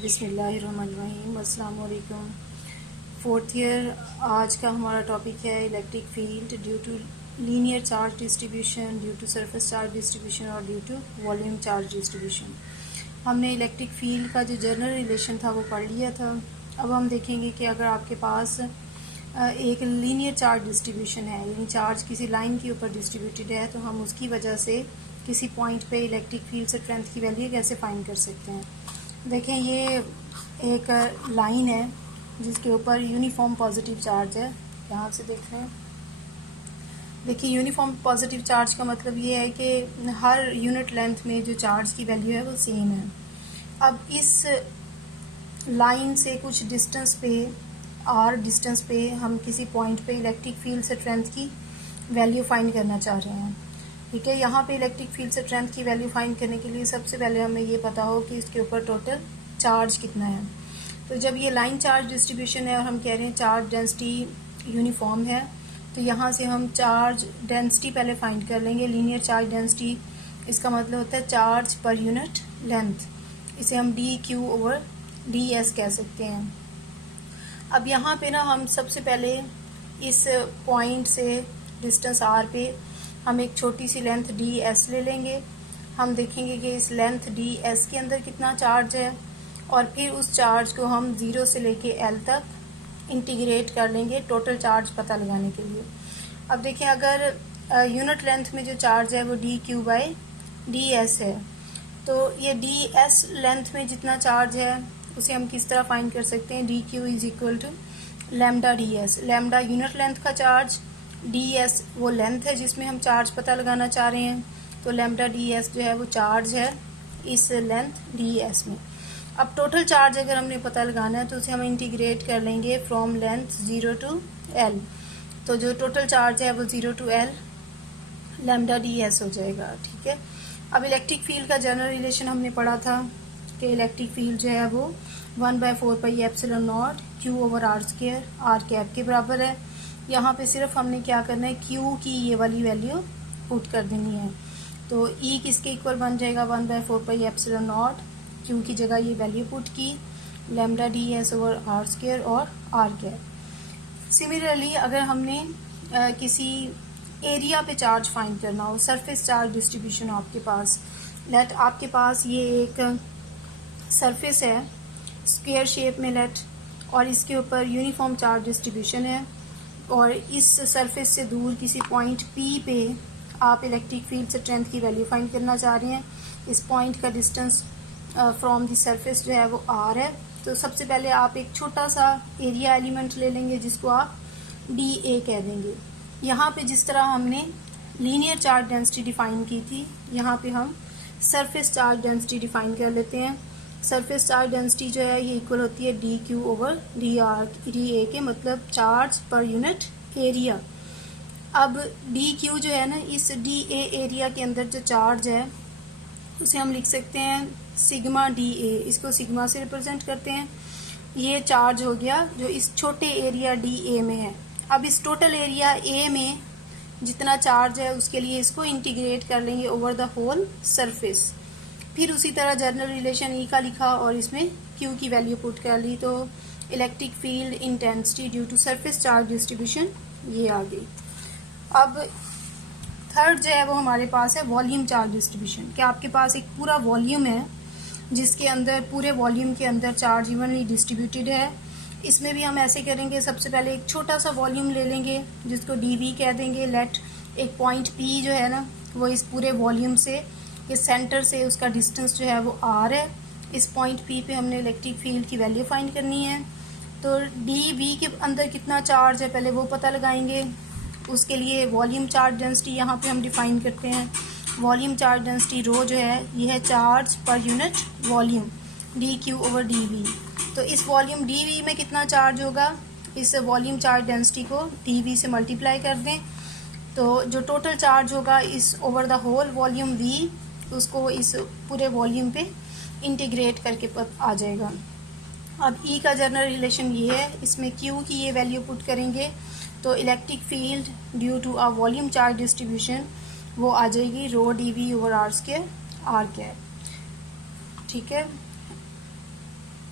बिस्मिल्लाहिर्रहमानिर्रहीम। अस्सलाम वालेकुम। फोर्थ ईयर आज का हमारा टॉपिक है electric field due to linear charge distribution, due to surface charge distribution और due to volume charge distribution. हमने इलेक्ट्रिक फील्ड का जो जनरल रिलेशन था वो पढ़ लिया था। अब हम देखेंगे कि अगर आपके पास एक लीनियर चार्ज डिस्ट्रीब्यूशन है, यानी चार्ज किसी लाइन के ऊपर डिस्ट्रीब्यूटेड है, तो हम उसकी वजह से किसी पॉइंट पे इलेक्ट्रिक फील्ड स्ट्रेंथ की वैल्यू कैसे फाइंड कर सकते हैं। देखें, ये एक लाइन है जिसके ऊपर यूनिफॉर्म पॉजिटिव चार्ज है। यहाँ से देख रहे हैं, देखिए यूनिफॉर्म पॉजिटिव चार्ज का मतलब ये है कि हर यूनिट लेंथ में जो चार्ज की वैल्यू है वो सेम है। अब इस लाइन से कुछ डिस्टेंस पे, आर डिस्टेंस पे, हम किसी पॉइंट पे इलेक्ट्रिक फील्ड स्ट्रेंथ की वैल्यू फाइंड करना चाह रहे हैं। ठीक है, यहाँ पे इलेक्ट्रिक फील्ड स्ट्रेंथ की वैल्यू फाइंड करने के लिए सबसे पहले हमें ये पता हो कि इसके ऊपर टोटल चार्ज कितना है। तो जब ये लाइन चार्ज डिस्ट्रीब्यूशन है और हम कह रहे हैं चार्ज डेंसिटी यूनिफॉर्म है, तो यहाँ से हम चार्ज डेंसिटी पहले फाइंड कर लेंगे। लीनियर चार्ज डेंसिटी, इसका मतलब होता है चार्ज पर यूनिट लेंथ। इसे हम dQ/ds कह सकते हैं। अब यहाँ पे ना हम सबसे पहले इस पॉइंट से डिस्टेंस r पे हम एक छोटी सी लेंथ ds ले लेंगे। हम देखेंगे कि इस लेंथ ds के अंदर कितना चार्ज है और फिर उस चार्ज को हम 0 से लेके l तक इंटीग्रेट कर लेंगे टोटल चार्ज पता लगाने के लिए। अब देखें, अगर यूनिट लेंथ में जो चार्ज है वो dQ/ds है, तो ये ds लेंथ में जितना चार्ज है उसे हम किस तरह फाइंड कर सकते हैं। dQ = lambda ds। Lambda unit length का चार्ज, ds वो लेंथ है जिसमें हम चार्ज पता लगाना चाह रहे हैं, तो लैम्डा ds जो है वो चार्ज है इस लेंथ ds में। अब टोटल चार्ज अगर हमने पता लगाना है तो उसे हम इंटीग्रेट कर लेंगे फ्रॉम लेंथ 0 to l। तो जो टोटल चार्ज है वो 0 to l लैम्डा ds हो जाएगा। ठीक है, अब इलेक्ट्रिक फील्ड का जनरल रिलेशन हमने पढ़ा था कि इलेक्ट्रिक फील्ड जो है वो 1/4πε0 Q/r² r कैप के बराबर है। यहाँ पे सिर्फ हमने क्या करना है, Q की ये वाली वैल्यू पुट कर देनी है। तो E किसके इक्वल बन जाएगा, 1/4πε0 Q की जगह ये वैल्यू पुट की, लैम्डा ds/r² और r कैप। सिमिलरली अगर हमने किसी एरिया पे चार्ज फाइंड करना हो, सरफेस चार्ज डिस्ट्रीब्यूशन आपके पास, लेट आपके पास ये एक सरफेस है स्क्वायर शेप में लेट, और इसके ऊपर यूनिफॉर्म चार्ज डिस्ट्रीब्यूशन है, और इस सरफेस से दूर किसी पॉइंट P पे आप इलेक्ट्रिक फील्ड स्ट्रेंथ की वैल्यू फाइंड करना चाह रहे हैं। इस पॉइंट का डिस्टेंस फ्रॉम द सरफेस जो है वो r है। तो सबसे पहले आप एक छोटा सा एरिया एलिमेंट ले लेंगे जिसको आप dA कह देंगे। यहाँ पे जिस तरह हमने लीनियर चार्ज डेंसिटी डिफाइन की थी, यहाँ पे हम सरफेस चार्ज डेंसिटी डिफाइन कर लेते हैं। सरफेस चार्ज डेंसिटी जो है ये इक्वल होती है dQ/dA के, मतलब चार्ज पर यूनिट एरिया। अब dQ जो है ना, इस dA एरिया के अंदर जो चार्ज है उसे हम लिख सकते हैं सिग्मा dA। इसको सिग्मा से रिप्रेजेंट करते हैं। ये चार्ज हो गया जो इस छोटे एरिया dA में है। अब इस टोटल एरिया A में जितना चार्ज है उसके लिए इसको इंटीग्रेट कर लेंगे ओवर द होल सरफेस। फिर उसी तरह जनरल रिलेशन E का लिखा और इसमें Q की वैल्यू पुट कर ली, तो electric field intensity due to surface charge distribution ये आ गई। अब थर्ड जो है वो हमारे पास है वॉल्यूम चार्ज डिस्ट्रीब्यूशन। कि आपके पास एक पूरा वॉल्यूम है जिसके अंदर, पूरे वॉल्यूम के अंदर चार्ज इवनली डिस्ट्रीब्यूटेड है। इसमें भी हम ऐसे करेंगे, सबसे पहले एक छोटा सा वॉल्यूम ले लेंगे जिसको dV कह देंगे। लेट एक पॉइंट P जो है ना वो इस पूरे वॉल्यूम से, ये सेंटर से उसका डिस्टेंस जो है वो r है। इस पॉइंट P पे हमने इलेक्ट्रिक फील्ड की वैल्यू फाइंड करनी है। तो dV के अंदर कितना चार्ज है पहले वो पता लगाएंगे। उसके लिए वॉल्यूम चार्ज डेंसिटी यहाँ पे हम डिफाइन करते हैं। वॉल्यूम चार्ज डेंसिटी रो जो है ये है charge per unit volume dQ/dV। तो इस वॉल्यूम dV में कितना चार्ज होगा, इस वॉल्यूम चार्ज डेंसिटी को dV से मल्टीप्लाई कर दें, तो जो टोटल चार्ज होगा इस over the whole volume V, उसको इस पूरे वॉल्यूम पे इंटीग्रेट करके आ जाएगा। अब E का जनरल रिलेशन ये है, इसमें Q की ये वैल्यू पुट करेंगे तो electric field due to a volume charge distribution वो आ जाएगी ρ dV/r² r कैप। ठीक है।